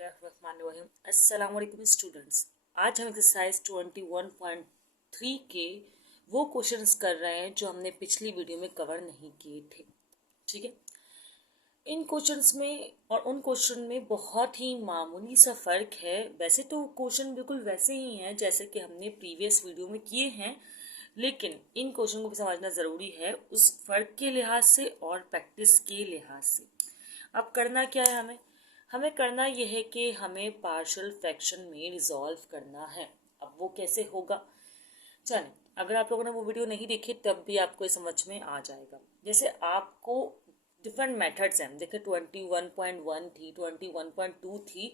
बिस्मिल्लाहिर्रहमानिर्रहीम। अस्सलाम वालेकुम स्टूडेंट्स। आज हम एक्सरसाइज 21.3 के वो क्वेश्चंस कर रहे हैं जो हमने पिछली वीडियो में कवर नहीं किए थे। ठीक है, इन क्वेश्चंस में और उन क्वेश्चन में बहुत ही मामूली सा फ़र्क है। वैसे तो क्वेश्चन बिल्कुल वैसे ही हैं जैसे कि हमने प्रीवियस वीडियो में किए हैं, लेकिन इन क्वेश्चन को भी समझना ज़रूरी है उस फ़र्क के लिहाज से और प्रैक्टिस के लिहाज से। अब करना क्या है, हमें करना यह है कि हमें पार्शियल फ्रैक्शन में रिजॉल्व करना है। अब वो कैसे होगा, चलें, अगर आप लोगों ने वो वीडियो नहीं देखी तब भी आपको समझ में आ जाएगा। जैसे आपको डिफरेंट मेथड्स हैं, देखिए 21.1 थी, 21.2 थी।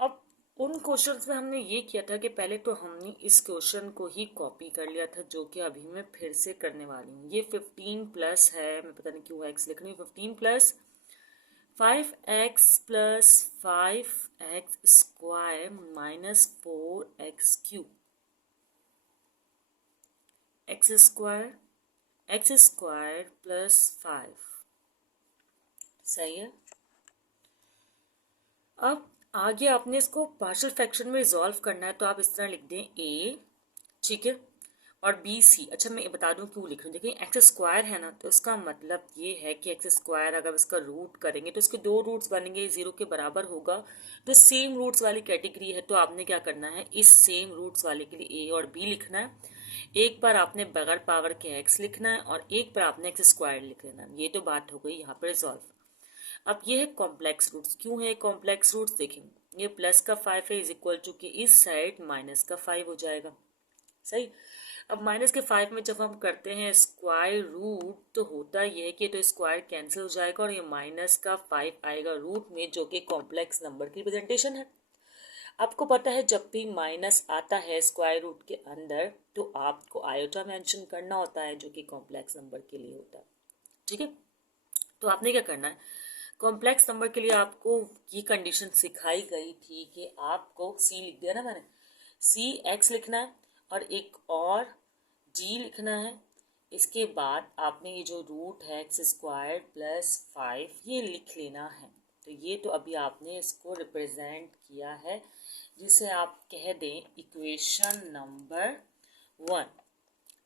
अब उन क्वेश्चंस में हमने ये किया था कि पहले तो हमने इस क्वेश्चन को ही कॉपी कर लिया था, जो कि अभी मैं फिर से करने वाली हूँ। ये 15 प्लस है, मैं पता नहीं क्यों एक्स लिख रही हूँ। 15 plus 5x plus 5x square minus 4x cube x square plus 5। सही है। अब आगे आपने इसको पार्शियल फ्रैक्शन में रिजॉल्व करना है, तो आप इस तरह लिख दें a, ठीक है, और बी सी। अच्छा, मैं बता दूं क्यों लिख रही हूँ। देखिए एक्स स्क्वायर है ना, तो इसका मतलब ये है कि एक्स स्क्वायर अगर इसका रूट करेंगे तो इसके दो रूट्स बनेंगे, 0 के बराबर होगा। तो सेम रूट्स वाली कैटेगरी है, तो आपने क्या करना है, इस सेम रूट्स वाले के लिए a और b लिखना है। एक बार आपने बगैर पावर के x लिखना है और एक बार आपने एक्स स्क्वायर लिख लेना है। ये तो बात हो गई यहाँ पर रिजॉल्व। अब ये है कॉम्प्लेक्स रूट्स। क्यों है कॉम्प्लेक्स रूट्स, देखेंगे ये प्लस का 5 है, इज इक्वल टू कि इस साइड माइनस का 5 हो जाएगा। सही। अब माइनस के 5 में जब हम करते हैं स्क्वायर रूट, तो होता ये है कि तो स्क्वायर कैंसिल हो जाएगा और ये माइनस का 5 आएगा रूट में, जो कि कॉम्प्लेक्स नंबर की रिप्रेजेंटेशन है। आपको पता है जब भी माइनस आता है स्क्वायर रूट के अंदर तो आपको आयोटा मेंशन करना होता है, जो कि कॉम्प्लेक्स नंबर के लिए होता है। ठीक है, तो आपने क्या करना है, कॉम्प्लेक्स नंबर के लिए आपको ये कंडीशन सिखाई गई थी कि आपको सी लिख दिया ना मैंने, सी एक्स लिखना है और एक और जी लिखना है। इसके बाद आपने ये जो रूट है एक्स स्क्वायर प्लस 5 ये लिख लेना है। तो ये तो अभी आपने इसको रिप्रेजेंट किया है, जिसे आप कह दें इक्वेशन नंबर 1।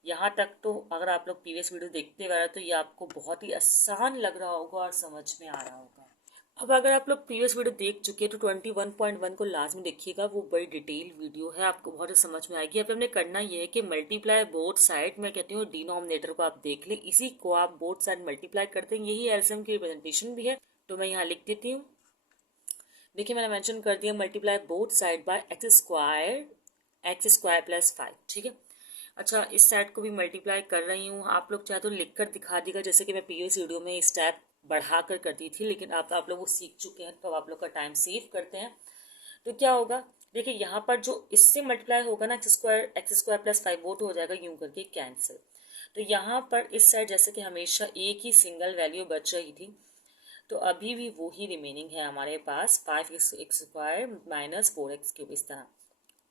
यहाँ तक तो अगर आप लोग प्रीवियस वीडियो देखते हुए तो ये आपको बहुत ही आसान लग रहा होगा और समझ में आ रहा होगा। अब अगर आप लोग प्रीवियस वीडियो देख चुके हैं तो 21.1 को लास्ट में देखिएगा, वो बड़ी डिटेल वीडियो है, आपको बहुत समझ में आएगी। अब हमने करना ये है कि मल्टीप्लाई बोथ साइड, मैं कहती हूँ डिनोमिनेटर को आप देख लें, इसी को आप बोथ साइड मल्टीप्लाई करते हैं, यही एलसीएम की रिप्रेजेंटेशन भी है। तो मैं यहाँ लिख देती हूँ, देखिए मैंने मेंशन कर दिया multiply both side by x square plus 5। ठीक है, अच्छा इस साइड को भी मल्टीप्लाई कर रही हूँ। आप लोग चाहे तो लिख कर दिखा देगा, जैसे कि मैं प्रीवियस वीडियो में स्टेप बढ़ा कर करती थी, लेकिन आप लोग वो सीख चुके हैं तो आप लोग का टाइम सेव करते हैं। तो क्या होगा, देखिए यहाँ पर जो इससे मल्टीप्लाई होगा ना एक्स स्क्वायर प्लस 5, वो तो हो जाएगा यूं करके कैंसिल। तो यहाँ पर इस साइड जैसे कि हमेशा एक ही सिंगल वैल्यू बच रही थी, तो अभी भी वो ही रिमेनिंग है हमारे पास 5x square minus 4x cube, इस तरह।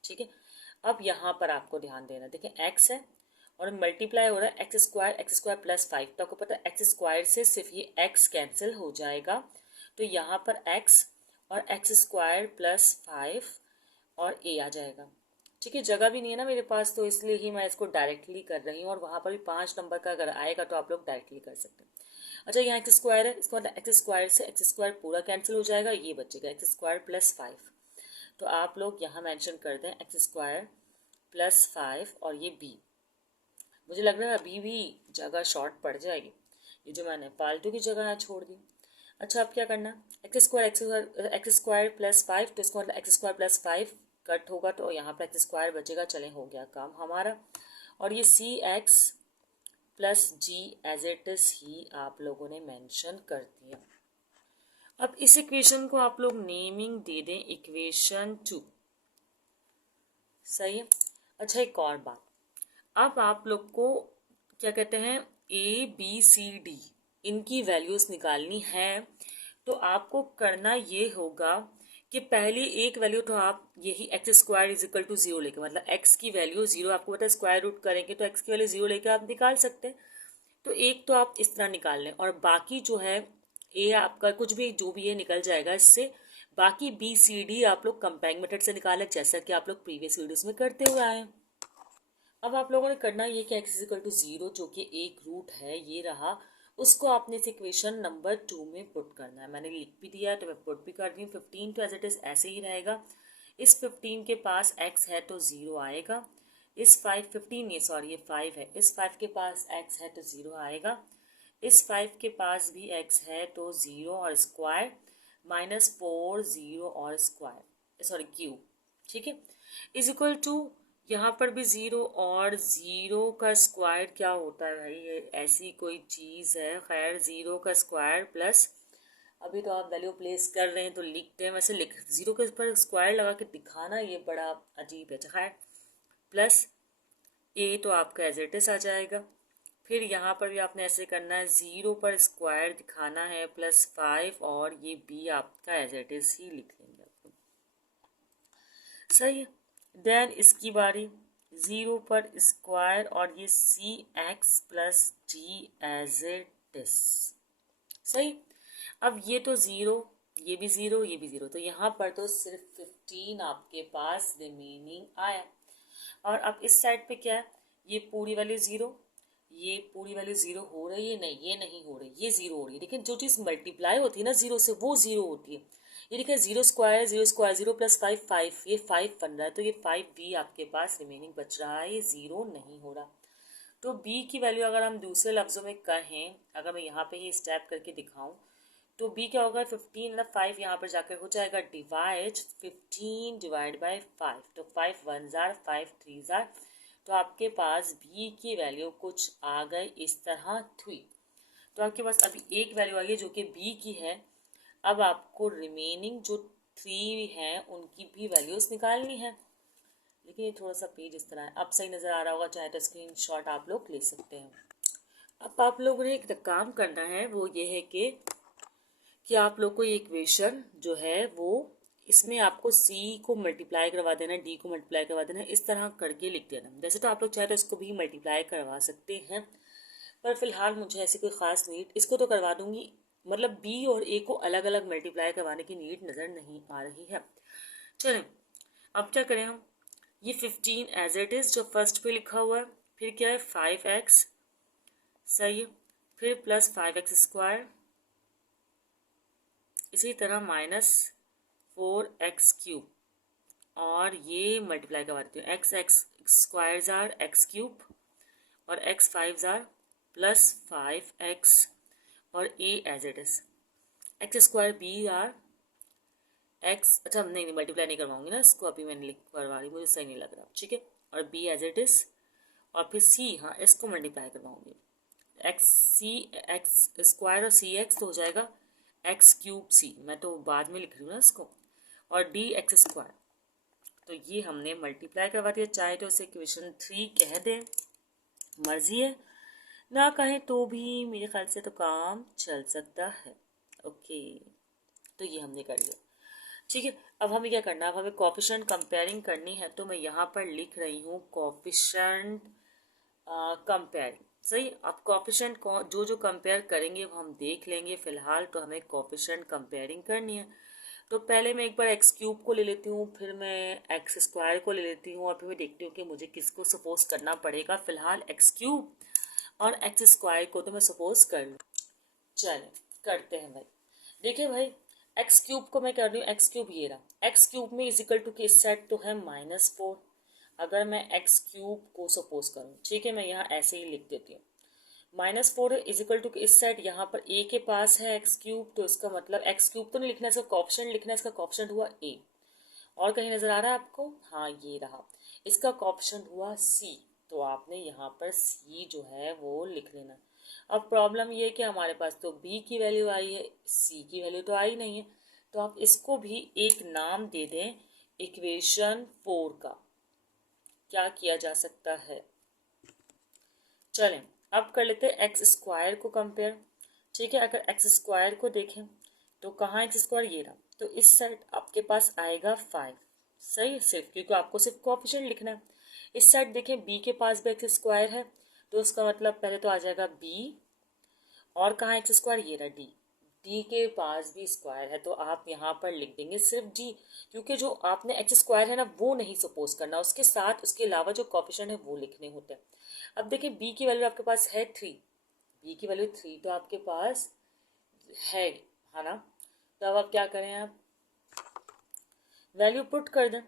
ठीक है, अब यहाँ पर आपको ध्यान देना, देखिए x है और मल्टीप्लाई हो रहा है एक्स स्क्वायर प्लस 5। तो आपको पता है एक्स स्क्वायर से सिर्फ ये x कैंसिल हो जाएगा, तो यहाँ पर x और एक्स स्क्वायर प्लस 5 और a आ जाएगा। ठीक है, जगह भी नहीं है ना मेरे पास, तो इसलिए ही मैं इसको डायरेक्टली कर रही हूँ, और वहाँ पर भी 5 नंबर का अगर आएगा तो आप लोग डायरेक्टली कर सकते हैं। अच्छा, यहाँ एक्स स्क्वायर है, इसका मतलब एक्स स्क्वायर से एक्स स्क्वायर पूरा कैंसिल हो जाएगा, ये बचेगा एक्स स्क्वायर प्लस 5। तो आप लोग यहाँ मेंशन कर दें एक्स स्क्वायर प्लस 5 और ये b। मुझे लग रहा है अभी भी जगह शॉर्ट पड़ जाएगी, ये जो मैंने फालतू की जगह यहाँ छोड़ दी। अच्छा, अब क्या करना, एक्स स्क्वायर प्लस 5, तो इसका मतलब एक्स स्क्वायर प्लस 5 कट होगा, तो यहाँ पर एक्स स्क्वायर बचेगा। चले, हो गया काम हमारा। और ये c x plus g as it is ही आप लोगों ने मेंशन कर दिया। अब इस इक्वेशन को आप लोग नेमिंग दे दें इक्वेशन 2। सही है। अच्छा, एक और बात, अब आप लोग को क्या कहते हैं, ए बी सी डी इनकी वैल्यूज निकालनी है। तो आपको करना ये होगा कि पहले एक वैल्यू तो आप यही x square is equal to 0 लेके, मतलब एक्स की वैल्यू 0, आपको पता है स्क्वायर रूट करेंगे तो एक्स की वैल्यू 0 लेके आप निकाल सकते हैं। तो एक तो आप इस तरह निकाल लें और बाकी जो है ए आपका कुछ भी जो भी है निकल जाएगा इससे। बाकी बी सी डी आप लोग कंपेयरिंग मेथड से निकालें, जैसा कि आप लोग प्रीवियस वीडियोस में करते हुए आए हैं। अब आप लोगों ने करना ये कि x इक्वल टू 0 जो कि एक रूट है ये रहा, उसको आपने इस इक्वेशन नंबर 2 में पुट करना है। मैंने लिख भी दिया तो मैं पुट भी कर दी हूँ। 15 तो एज इट इज ऐसे ही रहेगा। इस 15 के पास x है तो 0 आएगा। इस 15 ये सॉरी ये 5 है, इस 5 के पास x है तो 0 आएगा। इस 5 के पास भी x है तो 0 और स्क्वायर -4 0 और स्क्वायर सॉरी क्यूब, ठीक है, इज इक्वल टू यहाँ पर भी 0 और 0 का स्क्वायर क्या होता है भाई, ये ऐसी कोई चीज़ है। खैर 0 का स्क्वायर प्लस, अभी तो आप वैल्यू प्लेस कर रहे हैं तो लिखते हैं, वैसे लिख 0 के ऊपर स्क्वायर लगा के दिखाना ये बड़ा अजीब है। खैर प्लस ए तो आपका एज इट इज आ जाएगा। फिर यहाँ पर भी आपने ऐसे करना है, 0 पर स्क्वायर दिखाना है +5 और ये बी आपका एज इट इज ही लिख लेंगे आप, सही है। देन इसकी बारी, 0 पर स्क्वायर और ये c x plus d as it is, सही। अब ये तो 0, ये भी 0, ये भी 0, तो यहाँ पर तो सिर्फ 15 आपके पास रिमेनिंग आया। और अब इस साइड पे क्या है, ये पूरी वैल्यू 0, ये पूरी वैल्यू 0 हो रही है, नहीं ये नहीं हो रही, ये 0 हो रही है। लेकिन जो चीज़ मल्टीप्लाई होती है ना 0 से वो 0 होती है। ये देखिए 0 स्क्वायर 0 स्क्वायर 0 + 5 5, ये 5 बन रहा है, तो ये 5 बी आपके पास रिमेनिंग बच रहा है, ये 0 नहीं हो रहा। तो बी की वैल्यू अगर हम दूसरे लफ्ज़ों में कहें, अगर मैं यहाँ पे ही स्टेप करके दिखाऊं तो बी क्या होगा, 15 मतलब 5 यहाँ पर जाकर हो जाएगा डिवाइड 15 डिवाइड बाई 5, तो 5 1 जार 5 3 जार, तो आपके पास बी की वैल्यू कुछ आ गई इस तरह 3। तो आपके पास अभी एक वैल्यू आई है जो कि बी की है। अब आपको रिमेनिंग जो 3 हैं उनकी भी वैल्यूज निकालनी है। लेकिन ये थोड़ा सा पेज इस तरह है, अब सही नज़र आ रहा होगा, चाहे तो स्क्रीनशॉट आप लोग ले सकते हैं। अब आप लोगों ने एक काम करना है, वो ये है कि आप लोग को ये इक्वेशन जो है वो इसमें आपको c को मल्टीप्लाई करवा देना है, d को मल्टीप्लाई करवा देना है, इस तरह करके लिख देना। वैसे तो आप लोग चाहे तो इसको भी मल्टीप्लाई करवा सकते हैं, पर फिलहाल मुझे ऐसी कोई ख़ास नीड, इसको तो करवा दूंगी, मतलब b और a को अलग अलग मल्टीप्लाई करवाने की नीड नज़र नहीं आ रही है। चलें अब क्या करें हम, ये 15 एज इट इज़ जो फर्स्ट पे लिखा हुआ है, फिर क्या है 5x, सही है, फिर +5x², इसी तरह -4x³ और ये मल्टीप्लाई करवा देती हूँ, x² जार x³ और x5 जार +5x और a as it is x² b जार x, अच्छा नहीं मल्टीप्लाई नहीं करवाऊंगी ना इसको, अभी मैंने लिख करवा रही, मुझे सही नहीं लग रहा, ठीक है, और b एज इट इज, और फिर c, हाँ इसको मल्टीप्लाई करवाऊंगी, x² और cx तो हो जाएगा x³ मैं तो बाद में लिख रही हूँ ना इसको, और dx², तो ये हमने मल्टीप्लाई करवा दिया। चाहे तो इसे इक्वेशन 3 कह दें, मर्जी है, ना कहें तो भी मेरे ख्याल से तो काम चल सकता है। ओके, तो ये हमने कर लिया, ठीक है। अब हमें क्या करना है, अब हमें कोफिशिएंट कंपेयरिंग करनी है, तो मैं यहाँ पर लिख रही हूँ कोफिशिएंट कंपेयरिंग, सही। अब कोफिशिएंट जो कंपेयर करेंगे वो हम देख लेंगे, फिलहाल तो हमें कोफिशिएंट कंपेयरिंग करनी है। तो पहले मैं एक बार x³ को ले लेती हूँ, फिर मैं x² को ले लेती हूँ, और फिर मैं देखती हूँ कि मुझे किसको सपोज करना पड़ेगा। फिलहाल x³ और x² को तो मैं सपोज कर लूँ, चलें करते हैं भाई। देखिए भाई x³ को मैं कर रही हूँ, x³ ये रहा, x³ में इज इक्वल टू के इस साइड तो है -4, अगर मैं x³ को सपोज करूँ, ठीक है, मैं यहाँ ऐसे ही लिख देती हूँ, -4 इज इक्वल टू इस साइड यहाँ पर a के पास है x³, तो इसका मतलब x³ तो नहीं लिखना, इसका कोएफिशिएंट लिखना है, इसका कोएफिशिएंट हुआ a, और कहीं नजर आ रहा है आपको, हाँ ये रहा, इसका कोएफिशिएंट हुआ c, तो आपने यहाँ पर c जो है वो लिख लेना। अब प्रॉब्लम ये है कि हमारे पास तो b की वैल्यू आई है, c की वैल्यू तो आई नहीं है, तो आप इसको भी एक नाम दे दें, इक्वेशन 4 का। क्या किया जा सकता है, चलें अब कर लेते हैं x² को कंपेयर, ठीक है। अगर x² को देखें तो कहाँ x², ये रहा, तो इस साइड आपके पास आएगा 5, सही, सिर्फ क्योंकि आपको सिर्फ कोएफिशिएंट लिखना है। इस साइड देखें b के पास भी x² है, तो उसका मतलब पहले तो आ जाएगा b, और कहाँ x², ये रहा d, डी के पास भी स्क्वायर है तो आप यहाँ पर लिख देंगे सिर्फ डी, क्योंकि जो आपने एक्स स्क्वायर है ना वो नहीं सपोज करना, उसके साथ उसके अलावा जो कोफिशिएंट है वो लिखने होते हैं। अब देखिए बी की वैल्यू आपके पास है 3, बी की वैल्यू 3 तो आपके पास है ना। तो अब आप क्या करें, आप वैल्यू पुट कर दें।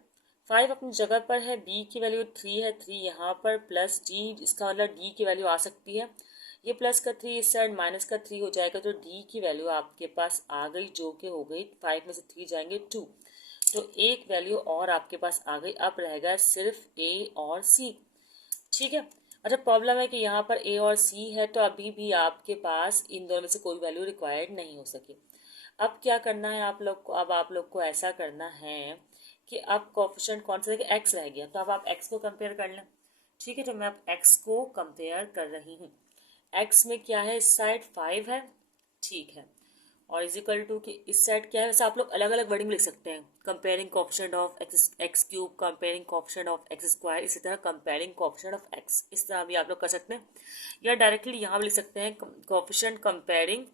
5 अपनी जगह पर है, बी की वैल्यू 3 है, 3 यहाँ पर प्लस डी, इसका मतलब डी की वैल्यू आ सकती है, ये प्लस का 3 इस साइड माइनस का 3 हो जाएगा, तो डी की वैल्यू आपके पास आ गई जो कि हो गई 5 में से 3 जाएंगे 2, तो एक वैल्यू और आपके पास आ गई। अब रहेगा सिर्फ ए और सी, ठीक है। अच्छा प्रॉब्लम है कि यहाँ पर ए और सी है तो अभी भी आपके पास इन दोनों में से कोई वैल्यू रिक्वायर्ड नहीं हो सकी। अब क्या करना है आप लोग को, अब आप लोग को ऐसा करना है कि अब कोफिशिएंट कौन सा देखिए एक्स रह गया, तो अब आप एक्स को कंपेयर कर लें, ठीक है। तो मैं अब एक्स को कंपेयर कर रही हूँ, एक्स में क्या है, इस साइड 5 है, ठीक है, और इज इक्वल टू कि इस साइड क्या है। वैसे आप लोग अलग अलग वर्डिंग लिख सकते हैं, comparing coefficient of x cube, comparing coefficient of x square, इसी तरह कंपेयरिंग कोफिशिएंट ऑफ एक्स, इस तरह भी आप लोग कर सकते हैं, या डायरेक्टली यहाँ भी लिख सकते हैं coefficient comparing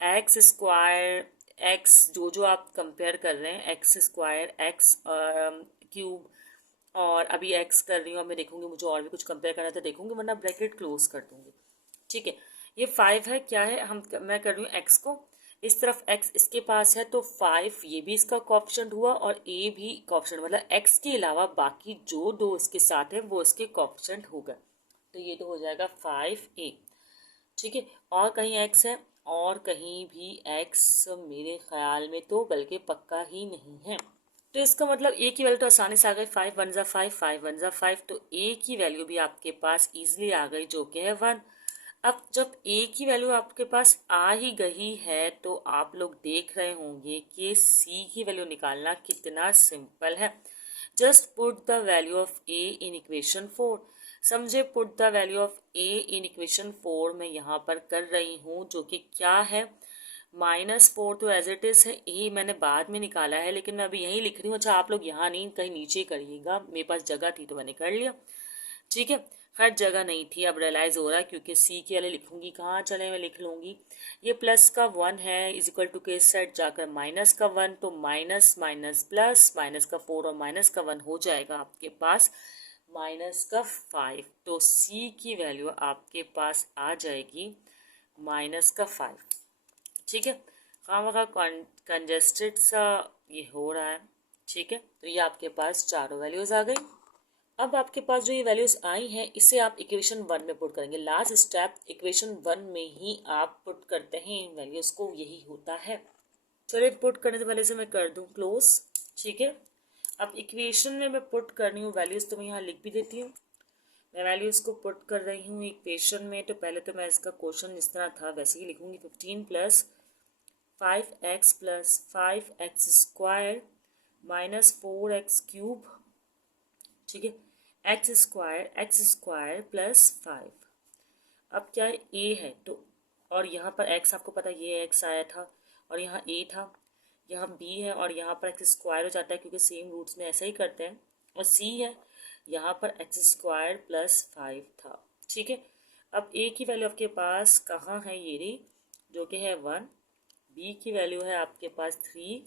x square x, जो जो आप कंपेयर कर रहे हैं एक्स स्क्वायर एक्स क्यूब, और अभी एक्स कर रही हूँ, अब मैं देखूंगी मुझे और भी कुछ कंपेयर करना है तो देखूंगी, वरना ब्रैकेट क्लोज कर दूंगी, ठीक है। ये 5 है, क्या है, मैं कर रही हूँ एक्स को, इस तरफ एक्स इसके पास है तो 5 ये भी इसका कोफिशिएंट हुआ और ए भी कोफिशिएंट, मतलब एक्स के अलावा बाकी जो दो इसके साथ है वो इसके कोफिशिएंट हो गए, तो ये तो हो जाएगा 5a, ठीक है। और कहीं एक्स है और कहीं भी एक्स मेरे ख्याल में तो बल्कि पक्का ही नहीं है, तो इसका मतलब ए की वैल्यू तो आसानी से आ गई, 5 1 जा 5, 5 1 जा 5, तो ए की वैल्यू भी आपके पास इजीली आ गई जो कि है 1। अब जब ए की वैल्यू आपके पास आ ही गई है तो आप लोग देख रहे होंगे कि सी की वैल्यू निकालना कितना सिंपल है। Just put the value of A in equation 4, समझे, put the value of A in equation 4 मैं यहाँ पर कर रही हूँ, जो कि क्या है -4, तो एज इट इज है, ए मैंने बाद में निकाला है लेकिन मैं अभी यहीं लिख रही हूँ। अच्छा आप लोग यहाँ नहीं कहीं नीचे करिएगा, मेरे पास जगह थी तो मैंने कर लिया, ठीक है। हर जगह नहीं थी, अब रियलाइज हो रहा है क्योंकि सी के वाले लिखूंगी कहाँ, चले मैं लिख लूंगी, ये प्लस का 1 है इज इक्वल टू के साइड जाकर माइनस का 1, तो माइनस माइनस प्लस, माइनस का 4 और माइनस का 1 हो जाएगा आपके पास माइनस का 5, तो सी की वैल्यू आपके पास आ जाएगी माइनस का 5, ठीक है। खामखा कंजेस्टेड सा ये हो रहा है, ठीक है। तो ये आपके पास चारों वैल्यूज आ गई। अब आपके पास जो ये वैल्यूज आई हैं इसे आप इक्वेशन 1 में पुट करेंगे, लास्ट स्टेप इक्वेशन 1 में ही आप पुट करते हैं इन वैल्यूज को, यही होता है। चलिए पुट करने से पहले से मैं कर दूं क्लोज, ठीक है। अब इक्वेशन में मैं पुट कर रही हूँ वैल्यूज, तो मैं यहाँ लिख भी देती हूँ, मैं वैल्यूज को पुट कर रही हूँ इक्वेशन में। तो पहले तो मैं इसका क्वेश्चन जिस तरह था वैसे ही लिखूंगी, 15 plus 5x plus 5x square minus 4x cube, ठीक है, एक्स स्क्वायर प्लस 5। अब क्या है, ए है तो, और यहाँ पर एक्स आपको पता है ये एक्स आया था और यहाँ ए था, यहाँ बी है और यहाँ पर एक्स स्क्वायर हो जाता है क्योंकि सेम रूट्स में ऐसा ही करते हैं, और सी है, यहाँ पर एक्स स्क्वायर प्लस 5 था, ठीक है। अब ए की वैल्यू आपके पास कहाँ है, ये रही, जो कि है 1, बी की वैल्यू है आपके पास 3,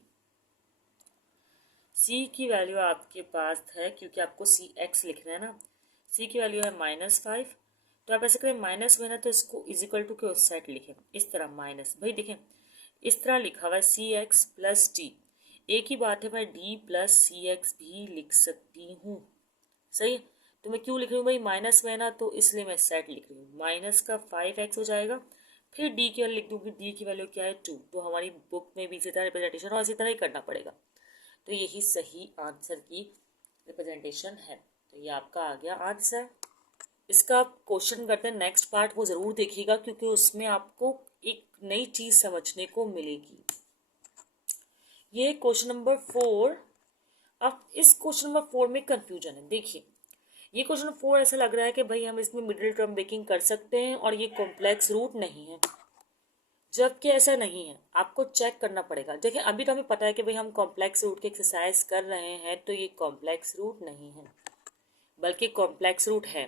सी की वैल्यू आपके पास है, क्योंकि आपको सी एक्स लिखना है ना, सी की वैल्यू है -5, तो आप ऐसे करें माइनस में ना तो इसको इज इक्वल टू के उस साइड लिखें, इस तरह माइनस, भाई देखें इस तरह लिखा हुआ है सी एक्स प्लस डी, एक ही बात है मैं डी प्लस सी एक्स भी लिख सकती हूँ, सही है। तो मैं क्यों लिख रही हूँ भाई माइनस में ना, तो इसलिए मैं सेट लिख रही हूँ, माइनस का 5x हो जाएगा, फिर डी की वैल्यू लिख दूँगी, डी की वैल्यू क्या है 2, तो हमारी बुक में भी इसी तरह रिप्रेजेंटेशन और इसी तरह ही करना पड़ेगा, तो यही सही आंसर की रिप्रेजेंटेशन है। तो ये आपका आ गया आंसर। इसका आप क्वेश्चन करते हैं नेक्स्ट पार्ट, वो ज़रूर देखिएगा क्योंकि उसमें आपको एक नई चीज़ समझने को मिलेगी। ये क्वेश्चन नंबर 4। अब इस क्वेश्चन नंबर 4 में कंफ्यूजन है, देखिए ये क्वेश्चन नंबर 4 ऐसा लग रहा है कि भाई हम इसमें मिडिल टर्म ब्रेकिंग कर सकते हैं और ये कॉम्प्लेक्स रूट नहीं है, जबकि ऐसा नहीं है, आपको चेक करना पड़ेगा। देखिए अभी तो हमें पता है कि भाई हम कॉम्प्लेक्स रूट की एक्सरसाइज कर रहे हैं, तो ये कॉम्प्लेक्स रूट नहीं है बल्कि कॉम्प्लेक्स रूट है,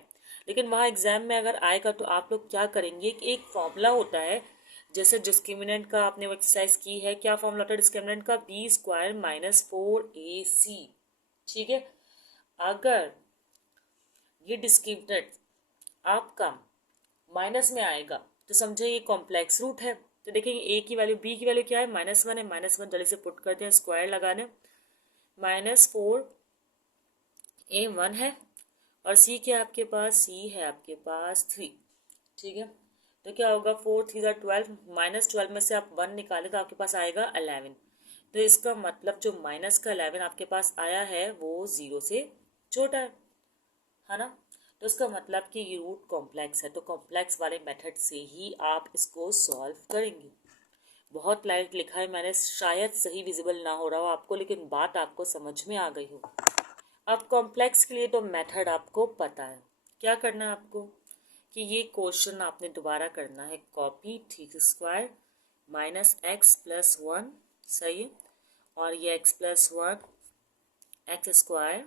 लेकिन वहाँ एग्जाम में अगर आएगा तो आप लोग क्या करेंगे कि एक फॉर्मूला होता है जैसे डिस्क्रिमिनेंट का आपने वो एक्सरसाइज की है, क्या फॉर्मूला था डिस्क्रिमिनेंट का? B square minus 4ac। ठीक है, अगर ये डिस्क्रिमिनेंट आपका माइनस में आएगा तो समझे ये कॉम्प्लेक्स रूट है। तो देखेंगे ए की वैल्यू, बी की वैल्यू क्या है? -1 है, -1 जल्दी से पुट करते हैं, स्क्वायर लगाने, -4a1 है, और सी क्या है आपके पास? सी है आपके पास 3। ठीक है, तो क्या होगा? 4 3 12, -12 में से आप 1 निकालें तो आपके पास आएगा 11। तो इसका मतलब जो माइनस का 11 आपके पास आया है वो 0 से छोटा है ना? तो इसका मतलब कि ये रूट कॉम्प्लेक्स है, तो कॉम्प्लेक्स वाले मेथड से ही आप इसको सॉल्व करेंगे। बहुत लाइट लिखा है मैंने, शायद सही विजिबल ना हो रहा हो आपको, लेकिन बात आपको समझ में आ गई हो। अब कॉम्प्लेक्स के लिए तो मेथड आपको पता है। क्या करना है आपको कि ये क्वेश्चन आपने दोबारा करना है कॉपी, ठीक, स्क्वायर -x+1, सही है, और ये x+1 x square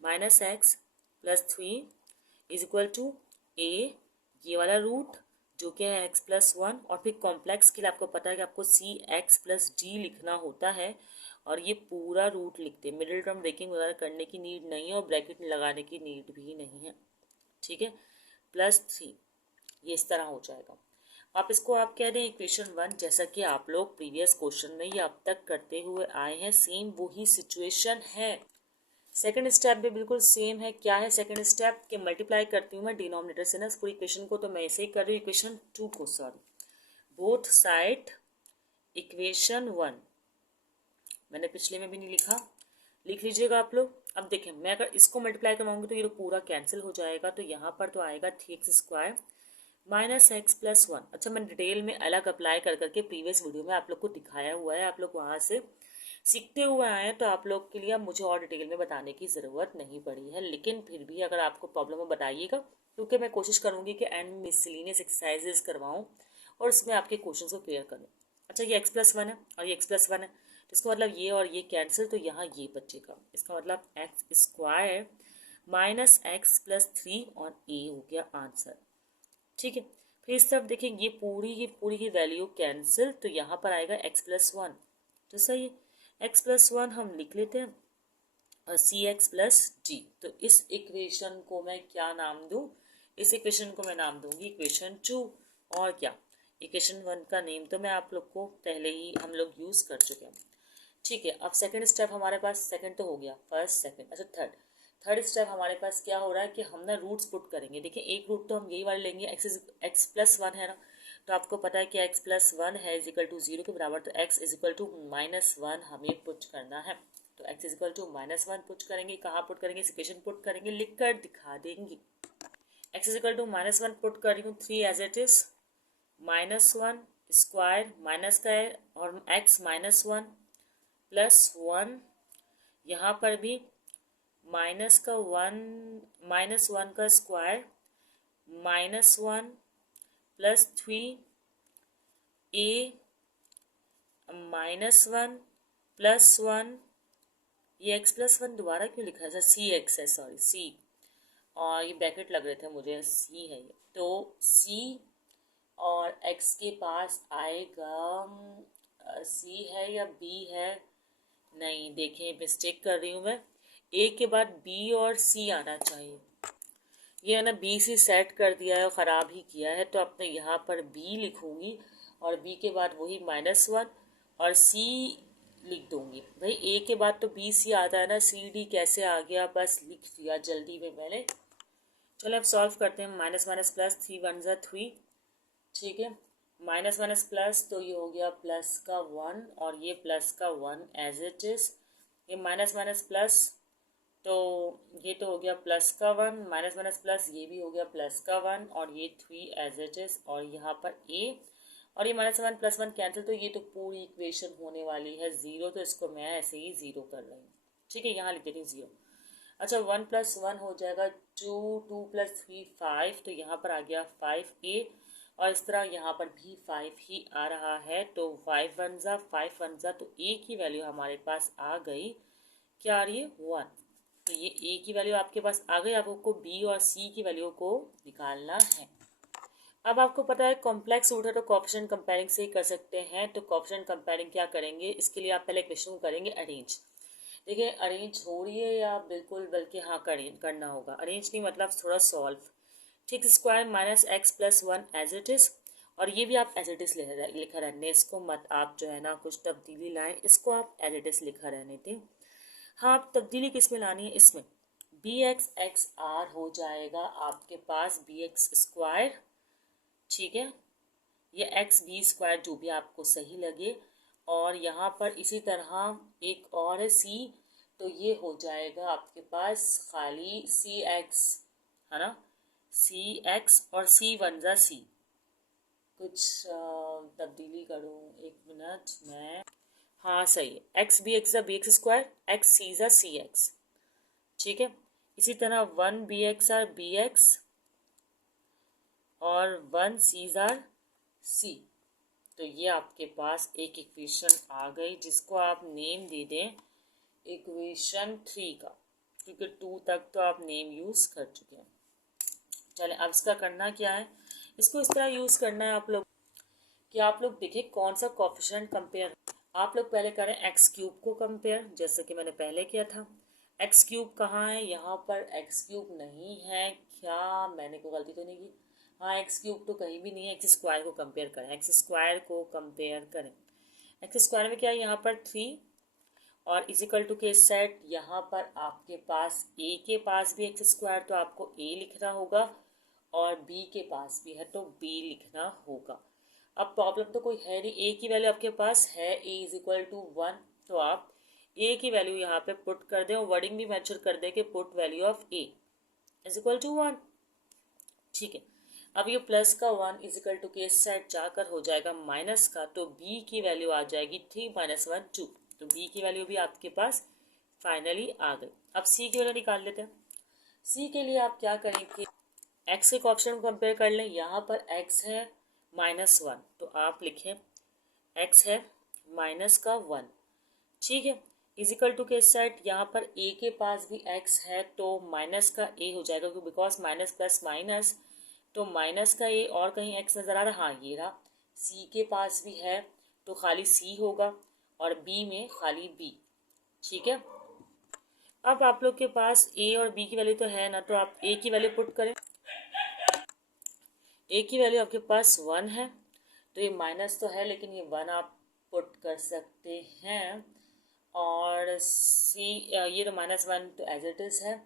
-x+3 is equal to a, ये वाला रूट जो कि है x+1, और फिर कॉम्प्लेक्स के लिए आपको पता है कि आपको cx+d लिखना होता है, और ये पूरा रूट लिखते हैं। मिडिल टर्म ब्रेकिंग वगैरह करने की नीड नहीं है और ब्रैकेट लगाने की नीड भी नहीं है। ठीक है, +3, ये इस तरह हो जाएगा। आप इसको आप कह रहे हैं इक्वेशन 1, जैसा कि आप लोग प्रीवियस क्वेश्चन में ये अब तक करते हुए आए हैं, सेम वही सिचुएशन है। सेकंड स्टेप भी बिल्कुल सेम है। क्या है सेकंड स्टेप? के मल्टीप्लाई करती हूँ मैं डिनोमिनेटर से ना इस पूरी इक्वेशन को, तो मैं ऐसे ही कर रही हूँ इक्वेशन 2 को, सॉरी, बोथ साइड इक्वेशन 1, मैंने पिछले में भी नहीं लिखा, लिख लीजिएगा आप लोग। अब देखें, मैं अगर इसको मल्टीप्लाई करवाऊंगी तो ये तो पूरा कैंसिल हो जाएगा, तो यहाँ पर तो आएगा 3x² -x+1। अच्छा, मैंने डिटेल में अलग अप्लाई कर करके प्रीवियस वीडियो में आप लोग को दिखाया हुआ है, आप लोग वहाँ से सीखते हुए आए हैं, तो आप लोग के लिए अब मुझे और डिटेल में बताने की ज़रूरत नहीं पड़ी है। लेकिन फिर भी अगर आपको प्रॉब्लम हो बताइएगा, क्योंकि मैं कोशिश करूँगी कि एंड मिसलिनियस एक्सरसाइजेज करवाऊँ और उसमें आपके क्वेश्चन को क्लियर करूँ। अच्छा, ये x+1 है और ये x+1 है, तो इसका मतलब ये और ये कैंसिल, तो यहाँ ये बचेगा। इसका मतलब x² -x+3 और a हो गया आंसर। ठीक है, फिर इस तरफ देखिए, ये पूरी की वैल्यू कैंसिल, तो यहाँ पर आएगा x+1, तो सही है, x+1 हम लिख लेते हैं और cx+d। तो इस इक्वेशन को मैं क्या नाम दूँ? इस इक्वेशन को मैं नाम दूंगी इक्वेशन 2। और क्या, इक्वेशन 1 का नेम तो मैं आप लोग को पहले ही हम लोग यूज़ कर चुके हैं। ठीक है, अब सेकंड स्टेप हमारे पास, सेकंड तो हो गया, फर्स्ट सेकंड, अच्छा थर्ड स्टेप हमारे पास क्या हो रहा है कि हम ना रूट्स पुट करेंगे। देखिए, एक रूट तो हम यही वाले लेंगे, x+1 है ना, तो आपको पता है कि x+1 है इज इक्वल टू 0 के बराबर, तो x इज इक्वल टू -1 हमें पुट करना है। तो x is equal to -1 put करेंगे। कहाँ पुट करेंगे? इस इक्वेशन पुट करेंगे, लिख कर दिखा देंगे। x is equal to -1 put कर रही हूँ, 3 as it is, -1 square minus का है और x -1 +1, यहाँ पर भी -1 का स्क्वायर -1 +3 a -1 +1, ये x+1 दोबारा क्यों लिखा है? सी एक्स है, सॉरी सी, और ये ब्रैकेट लग रहे थे मुझे, सी है ये, तो सी और x के पास आएगा, सी है या बी है? नहीं, देखें मिस्टेक कर रही हूँ मैं, ए के बाद बी और सी आना चाहिए। ये है ना, बी सी सेट कर दिया है और ख़राब ही किया है, तो अब मैं यहाँ पर बी लिखूँगी और बी के बाद वही -1 और सी लिख दूँगी। भाई ए के बाद तो बी सी आता है ना, सी डी कैसे आ गया? बस लिख दिया जल्दी में मैंने। चलो अब सॉल्व करते हैं। -+, 3 × 3, ठीक है, -+ तो ये हो गया प्लस का 1 और ये प्लस का 1 एज इट इज, ये -+ तो ये तो हो गया प्लस का 1, -+ ये भी हो गया प्लस का 1 और ये 3 एज इट इज, और यहाँ पर a और ये -1 +1 कैंसिल, तो ये तो पूरी इक्वेशन होने वाली है 0, तो इसको मैं ऐसे ही 0 कर रही हूँ। ठीक है, यहाँ लिख देती हूँ 0। अच्छा, 1 + 1 हो जाएगा 2, 2 + 3 5, तो यहाँ पर आ गया 5a, और इस तरह यहाँ पर भी 5 ही आ रहा है, तो 5 1 ज़ा 5 1 ज़ा, तो a की वैल्यू हमारे पास आ गई, क्या आ रही है? 1। तो ये a की वैल्यू आपके पास आ गई, आपको b और c की वैल्यू को निकालना है। अब आपको पता है कॉम्प्लेक्स रूट है तो कोएफिशिएंट कंपेयरिंग से ही कर सकते हैं। तो कोएफिशिएंट कंपेयरिंग क्या करेंगे, इसके लिए आप पहले इक्वेशन करेंगे अरेंज। देखिए अरेंज हो रही है या बिल्कुल, बल्कि हाँ करना होगा। अरेंज नहीं मतलब थोड़ा सॉल्व। ठीक, square minus x plus one as it is, और ये भी आप एज इट इज लिखा रहने, इसको मत आप जो है ना कुछ तब्दीली लाएं, इसको आप एज इट इज लिखा रहने थे। हाँ, आप तब्दीली किस में लानी है, इसमें बी एक्स एक्स आर हो जाएगा आपके पास बी एक्स स्क्वायर, ठीक है, ये एक्स बी स्क्वायर जो भी आपको सही लगे। और यहाँ पर इसी तरह एक और है सी, तो ये हो जाएगा आपके पास खाली सी एक्स, है ना, सी एक्स और सी वन जा सी। कुछ तब्दीली करूँ, एक मिनट मैं, हाँ सही है, x b x b x square, x c जा सी एक्स, ठीक है। इसी तरह one b x or b x और वन सी आर सी। तो ये आपके पास एक इक्वेशन आ गई जिसको आप नेम दे दें इक्वेशन 3 का, क्योंकि 2 तक तो आप नेम यूज़ कर चुके हैं। चलें, अब इसका करना क्या है, इसको इस तरह यूज़ करना है आप लोग कि आप लोग देखें कौन सा कोएफिशिएंट कंपेयर। आप लोग पहले करें एक्स क्यूब को कंपेयर, जैसे कि मैंने पहले किया था। एक्स क्यूब कहाँ है, यहाँ पर एक्स क्यूब नहीं है क्या, मैंने कोई गलती तो नहीं की, हाँ एक्स क्यूब तो कहीं भी नहीं है। एक्स स्क्वायर को कंपेयर करें, एक्स स्क्वायर को कंपेयर करें। एक्स स्क्वायर में क्या है, यहाँ पर 3 और इजिकल टू के सेट, यहाँ पर आपके पास ए के पास भी एक्स स्क्वायर तो आपको ए लिखना होगा, और बी के पास भी है तो बी लिखना होगा। अब प्रॉब्लम तो कोई है नहीं, ए की वैल्यू आपके पास है, ए इज इक्वल टू 1, तो आप ए की वैल्यू यहाँ पे पुट कर दें और वर्डिंग भी मेंशन कर दें कि put value of A is equal to 1, ठीक है। अब ये प्लस का 1 इज इक्वल टू के सेट जाकर हो जाएगा माइनस का, तो बी की वैल्यू आ जाएगी 3 माइनस 1 2, तो बी की वैल्यू भी आपके पास फाइनली आ गई। अब सी की वैल्यू निकाल लेते हैं। सी के लिए आप क्या करेंगे, एक्स के कोएफिशिएंट को कंपेयर कर लें। यहाँ पर एक्स है -1, तो आप लिखें एक्स है माइनस का 1, ठीक है, इजिकल टू के सेट, यहाँ पर ए के पास भी एक्स है तो माइनस का ए हो जाएगा, क्योंकि बिकॉज माइनस प्लस माइनस, तो माइनस का ए, और कहीं एक्स नज़र आ रहा, हाँ ये रहा। सी के पास भी है तो खाली सी होगा, और बी में खाली बी, ठीक है। अब आप लोग के पास ए और बी की वैल्यू तो है ना, तो आप ए की वैल्यू पुट करें। ए की वैल्यू आपके पास 1 है, तो ये माइनस तो है लेकिन ये 1 आप पुट कर सकते हैं। और सी, ये तो -1 तो एज इट इज़ है,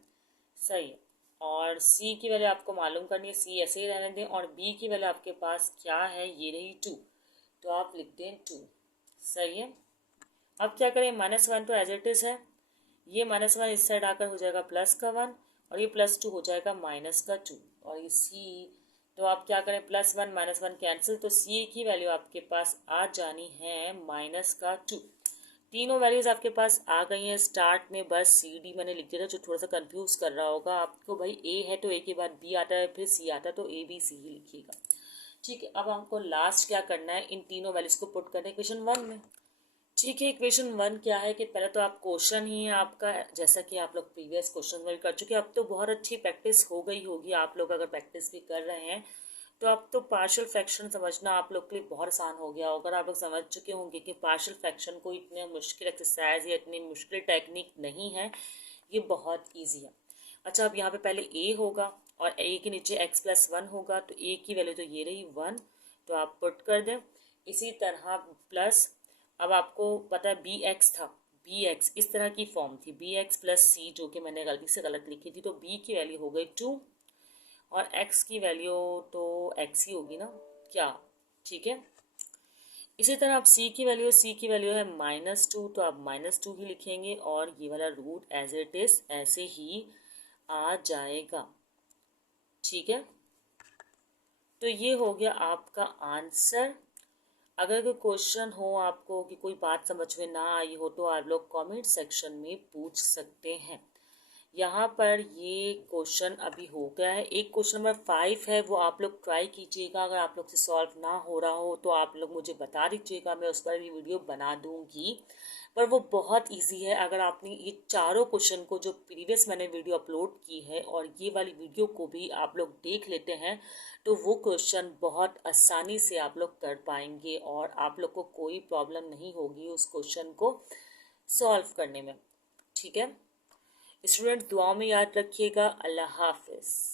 सही है। और सी की वैल्यू आपको मालूम करनी है, सी ऐसे ही रहने दें। और बी की वैल्यू आपके पास क्या है, ये रही 2, तो आप लिख दें 2, सही है। अब क्या करें, -1 तो एज इट इज़ है, ये -1 इस साइड आकर हो जाएगा प्लस का 1, और ये +2 हो जाएगा माइनस का 2, और ये सी, तो आप क्या करें, +1 -1 कैंसिल, तो सी की वैल्यू आपके पास आ जानी है -2। तीनों वैल्यूज आपके पास आ गई हैं। स्टार्ट में बस सी डी मैंने लिख दिया था, जो थोड़ा सा कंफ्यूज कर रहा होगा आपको, भाई ए है तो ए के बाद बी आता है, फिर सी आता है, तो ए बी सी ही लिखिएगा, ठीक है। अब हमको लास्ट क्या करना है, इन तीनों वैल्यूज को पुट करना है इक्वेशन 1 में, ठीक है। इक्वेशन 1 क्या है कि पहले तो आप क्वेश्चन ही है आपका, जैसा कि आप लोग प्रीवियस क्वेश्चन में कर चुके हैं, अब तो बहुत अच्छी प्रैक्टिस हो गई होगी, आप लोग अगर प्रैक्टिस भी कर रहे हैं तो अब तो पार्शियल फ्रैक्शन समझना आप लोग के लिए बहुत आसान हो गया होगा। आप लोग समझ चुके होंगे कि पार्शियल फ्रैक्शन कोई इतने मुश्किल एक्सरसाइज या इतनी मुश्किल टेक्निक नहीं है, ये बहुत ईजी है। अच्छा, अब यहाँ पे पहले ए होगा और ए के नीचे एक्स प्लस 1 होगा, तो ए की वैल्यू तो ये रही 1, तो आप पुट कर दें। इसी तरह प्लस, अब आपको पता है बी एक्स था, बी एक्स इस तरह की फॉर्म थी, बी एक्स प्लस सी, जो कि मैंने गलती से गलत लिखी थी, तो बी की वैल्यू हो गई 2, और x की वैल्यू तो x ही होगी ना क्या, ठीक है। इसी तरह आप c की वैल्यू है -2, तो आप -2 ही लिखेंगे, और ये वाला रूट एज इट इज ऐसे ही आ जाएगा, ठीक है। तो ये हो गया आपका आंसर। अगर कोई क्वेश्चन हो आपको कि कोई बात समझ में ना आई हो, तो आप लोग कमेंट सेक्शन में पूछ सकते हैं। यहाँ पर ये क्वेश्चन अभी हो गया है। एक क्वेश्चन नंबर 5 है, वो आप लोग ट्राई कीजिएगा। अगर आप लोग से सॉल्व ना हो रहा हो तो आप लोग मुझे बता दीजिएगा, मैं उस पर भी वीडियो बना दूंगी। पर वो बहुत इजी है। अगर आपने ये चारों क्वेश्चन को जो प्रीवियस मैंने वीडियो अपलोड की है और ये वाली वीडियो को भी आप लोग देख लेते हैं तो वो क्वेश्चन बहुत आसानी से आप लोग कर पाएंगे और आप लोग को कोई प्रॉब्लम नहीं होगी उस क्वेश्चन को सॉल्व करने में। ठीक है स्टूडेंट, दुआओं में याद रखिएगा। अल्लाह हाफिज़।